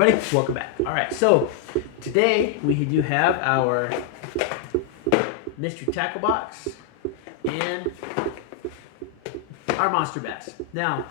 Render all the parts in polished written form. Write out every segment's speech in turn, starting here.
everybody, welcome back. All right, so today we do have our mystery tackle box and our monster bass. Now,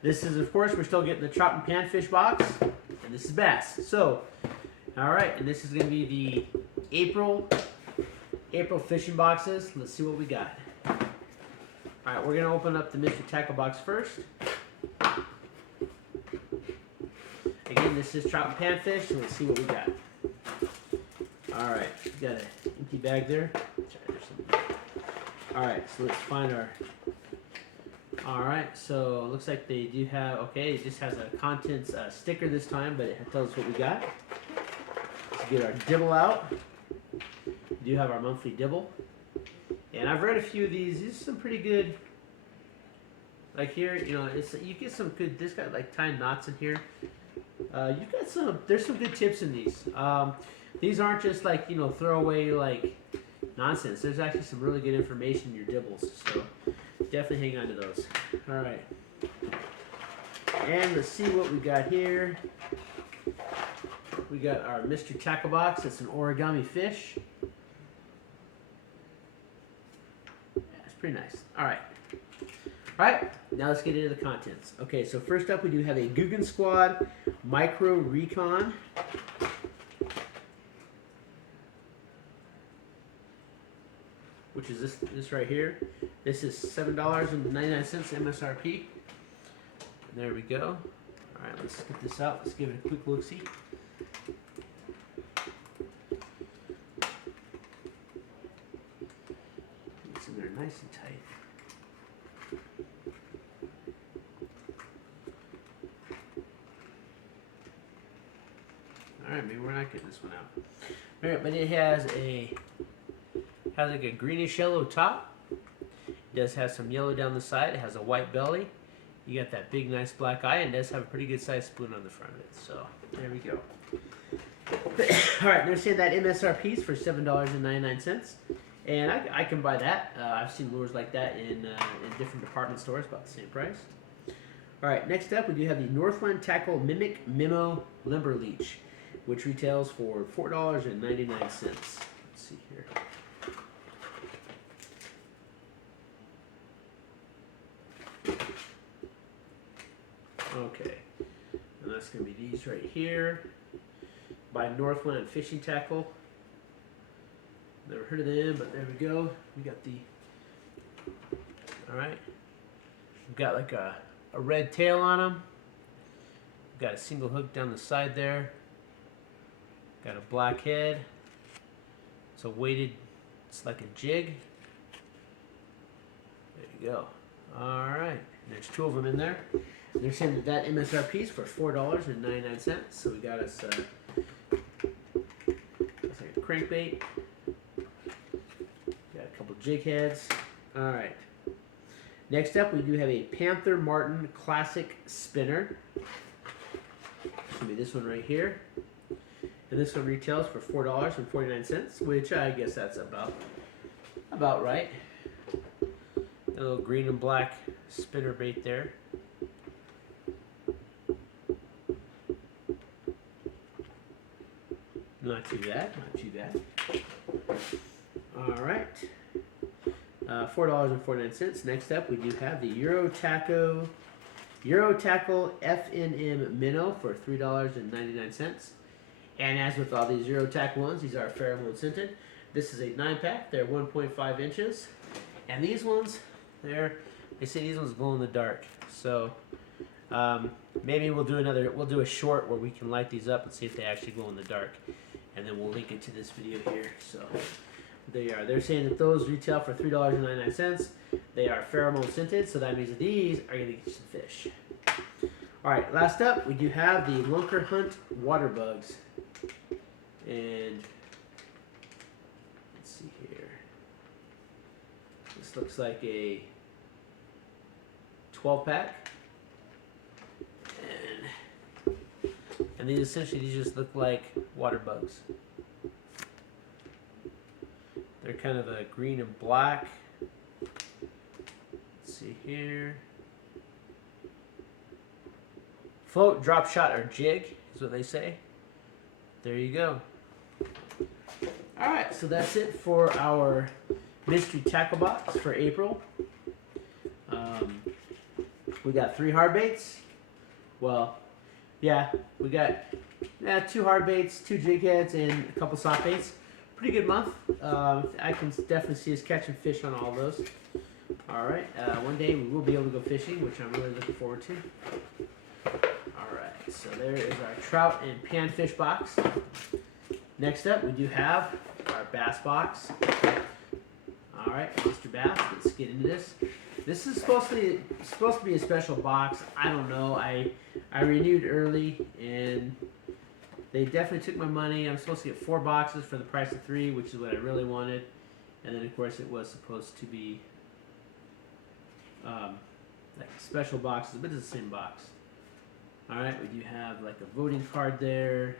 this is, of course, we're still getting the trout and panfish box, and this is bass. So, all right, and this is going to be the April fishing boxes. Let's see what we got. All right, we're going to open up the mystery tackle box first. Again, this is trout and panfish, so let's see what we got. All right, we got an empty bag there. All right, so let's find our. All right, so it looks like they do have. Okay, it just has a contents sticker this time, but it tells us what we got. Let's get our dibble out. We do have our monthly dibble, and I've read a few of these. These are some pretty good. Like here, you know, you get some good. This got like tying knots in here. You've got some. There's some good tips in these. These aren't just like, you know, throwaway like nonsense. There's actually some really good information in your dibbles. So definitely hang on to those. All right. And let's see what we got here. We got our mystery tackle box. It's an origami fish. Yeah, it's pretty nice. All right. All right, now let's get into the contents. Okay, so first up we do have a Guggen Squad Micro Recon. Which is this right here. This is $7.99 MSRP. There we go. All right, let's get this out. Let's give it a quick look-see. It's in there nice and tight. All right, maybe we're not getting this one out. All right, but it has like a greenish yellow top. It does have some yellow down the side. It has a white belly. You got that big, nice black eye, and it does have a pretty good sized spoon on the front of it. So there we go. All right, they're saying that MSRP is for $7.99, and I can buy that. I've seen lures like that in different department stores, about the same price. All right, next up we do have the Northland Tackle Mimic Memo Limber Leech, which retails for $4.99. Let's see here. Okay, and that's going to be these right here by Northland Fishing Tackle. Never heard of them, but there we go. We got the. All right, we've got like a red tail on them. We've got a single hook down the side there. Got a black head. It's a weighted, it's like a jig. There you go. All right, there's two of them in there. They're saying that MSRP is for $4.99. So we got us looks like a crankbait. Got a couple jig heads. All right. Next up, we do have a Panther Martin Classic Spinner. It's gonna be this one right here. And this one retails for $4.49, which I guess that's about right. A little green and black spinner bait there. Not too bad, not too bad. All right. $4.49. Next up, we do have the Euro Tackle FNM Minnow for $3.99. And as with all these Euro Tackle ones, these are pheromone scented. This is a 9-pack. They're 1.5 inches. And these ones, they say these ones glow in the dark. So maybe we'll do a short where we can light these up and see if they actually glow in the dark. And then we'll link it to this video here. So they are. They're saying that those retail for $3.99. They are pheromone scented, so that means that these are going to get you some fish. All right, last up, we do have the Lunker Hunt Water Bugs. And let's see here. This looks like a 12-pack. And these just look like water bugs. They're kind of a green and black. Let's see here. Float, drop shot, or jig is That's what they say. There you go. Alright, so that's it for our mystery tackle box for April. We got 3 hard baits. Well, yeah, we got 2 hard baits, 2 jig heads, and a couple soft baits. Pretty good month. I can definitely see us catching fish on all those. Alright, one day we will be able to go fishing, which I'm really looking forward to. Alright, so there is our trout and panfish box. Next up, we do have our bass box. Alright, MonsterBass, let's get into this. This is supposed to be a special box. I don't know. I renewed early, and they definitely took my money. I'm supposed to get 4 boxes for the price of 3, which is what I really wanted. And then, of course, it was supposed to be like special boxes, but it's the same box. Alright, we do have like a voting card there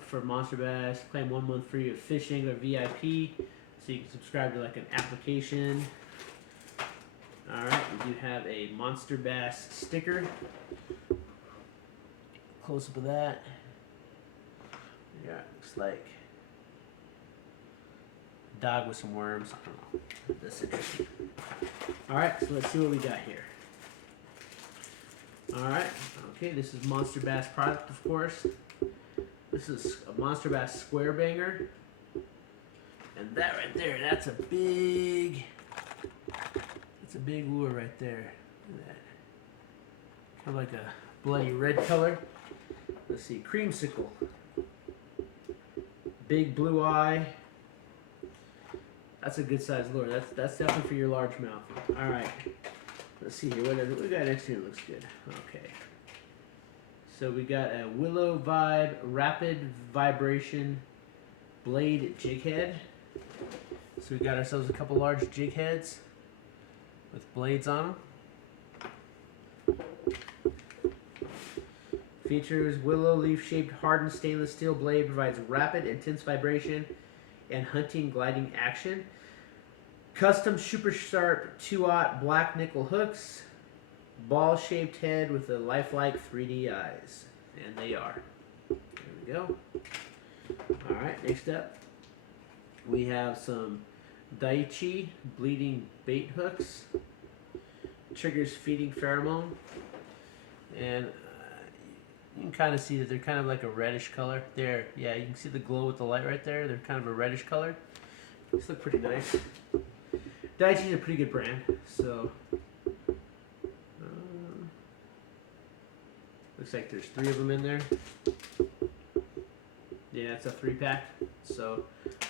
for MonsterBass. Claim 1 month free of fishing or VIP, so you can subscribe to like an application. Alright, we do have a MonsterBass sticker. Close up of that. Yeah, looks like a dog with some worms. I don't know. That's interesting. Alright, so let's see what we got here. Alright, okay, this is MonsterBass product, of course. This is a MonsterBass square banger. And that right there, that's a big lure right there. Look at that. Kind of like a bloody red color. Let's see, creamsicle. Big blue eye. That's a good sized lure. That's definitely for your largemouth. Alright. Let's see here. What we got next here looks good. Okay. So we got a Willow Vibe Rapid Vibration Blade Jig Head. So we got ourselves a couple large jig heads with blades on them. Features willow leaf shaped hardened stainless steel blade, provides rapid intense vibration and hunting gliding action. Custom super sharp 2/0 black nickel hooks. Ball shaped head with a lifelike 3D eyes. And they are. There we go. Alright, next up we have some Daiichi bleeding bait hooks. Triggers feeding pheromone. And you can kind of see that they're kind of like a reddish color. There, yeah, you can see the glow with the light right there. They're kind of a reddish color. These look pretty nice. Daiichi's a pretty good brand, so looks like there's 3 of them in there. Yeah, it's a 3-pack. So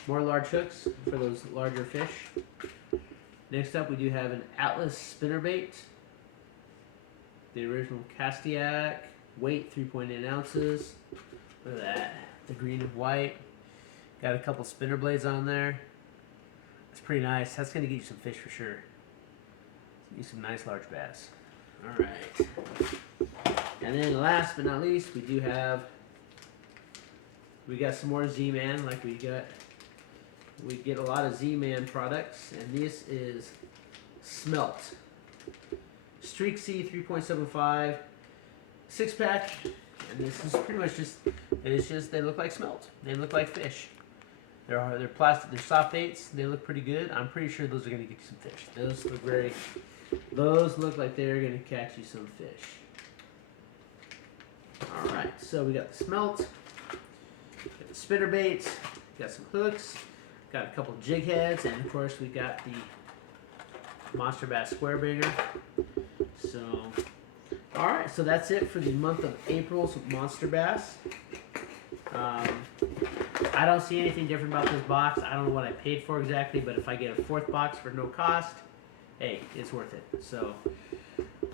more large hooks for those larger fish. Next up, we do have an Atlas spinnerbait. The original Castiac, weight 3.8 ounces. Look at that, the green and white. Got a couple spinner blades on there. It's pretty nice. That's gonna get you some fish for sure. Get you some nice large bass. All right. And then last but not least, we got some more Z-Man. Like we get a lot of Z-Man products, and this is Smelt Streak C 3.75 6-pack, and this is pretty much just they look like smelt. They look like fish. They're plastic. They're soft baits. They look pretty good. I'm pretty sure those are gonna get you some fish. Those look like they're gonna catch you some fish. All right, so we got the smelt, got the spinner baits, got some hooks, got a couple jig heads, and of course we got the MonsterBass square banger. So, all right, so that's it for the month of April's MonsterBass. I don't see anything different about this box. I don't know what I paid for exactly, but if I get a 4th box for no cost, hey, it's worth it. So,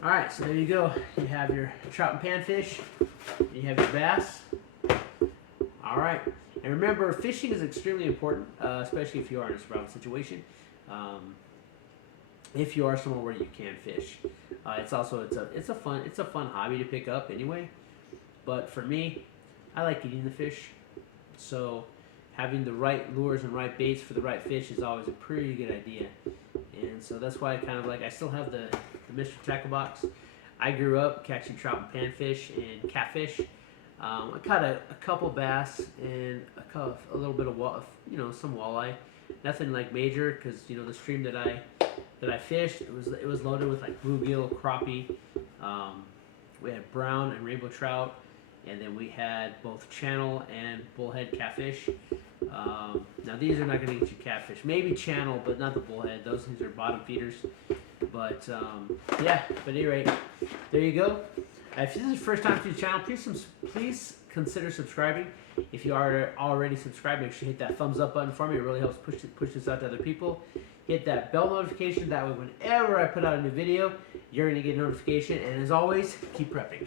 all right, so there you go. You have your trout and panfish. You have your bass. All right, and remember, fishing is extremely important, especially if you are in a survival situation. If you are somewhere where you can fish, it's a fun hobby to pick up anyway. But for me, I like eating the fish, so having the right lures and right baits for the right fish is always a pretty good idea. And so that's why I still have the mystery tackle box. I grew up catching trout and panfish and catfish. I caught a couple bass and a little bit of some walleye. Nothing like major, because the stream that I fished, it was loaded with like bluegill, crappie. We had brown and rainbow trout, and then we had both channel and bullhead catfish. Now these are not going to get you catfish. Maybe channel, but not the bullhead. Those things are bottom feeders. But yeah, but at any rate, there you go. If this is your first time to the channel, please consider subscribing. If you are already subscribed, make sure you hit that thumbs up button for me. It really helps push this out to other people. Hit that bell notification. That way, whenever I put out a new video, you're going to get a notification. And as always, keep prepping.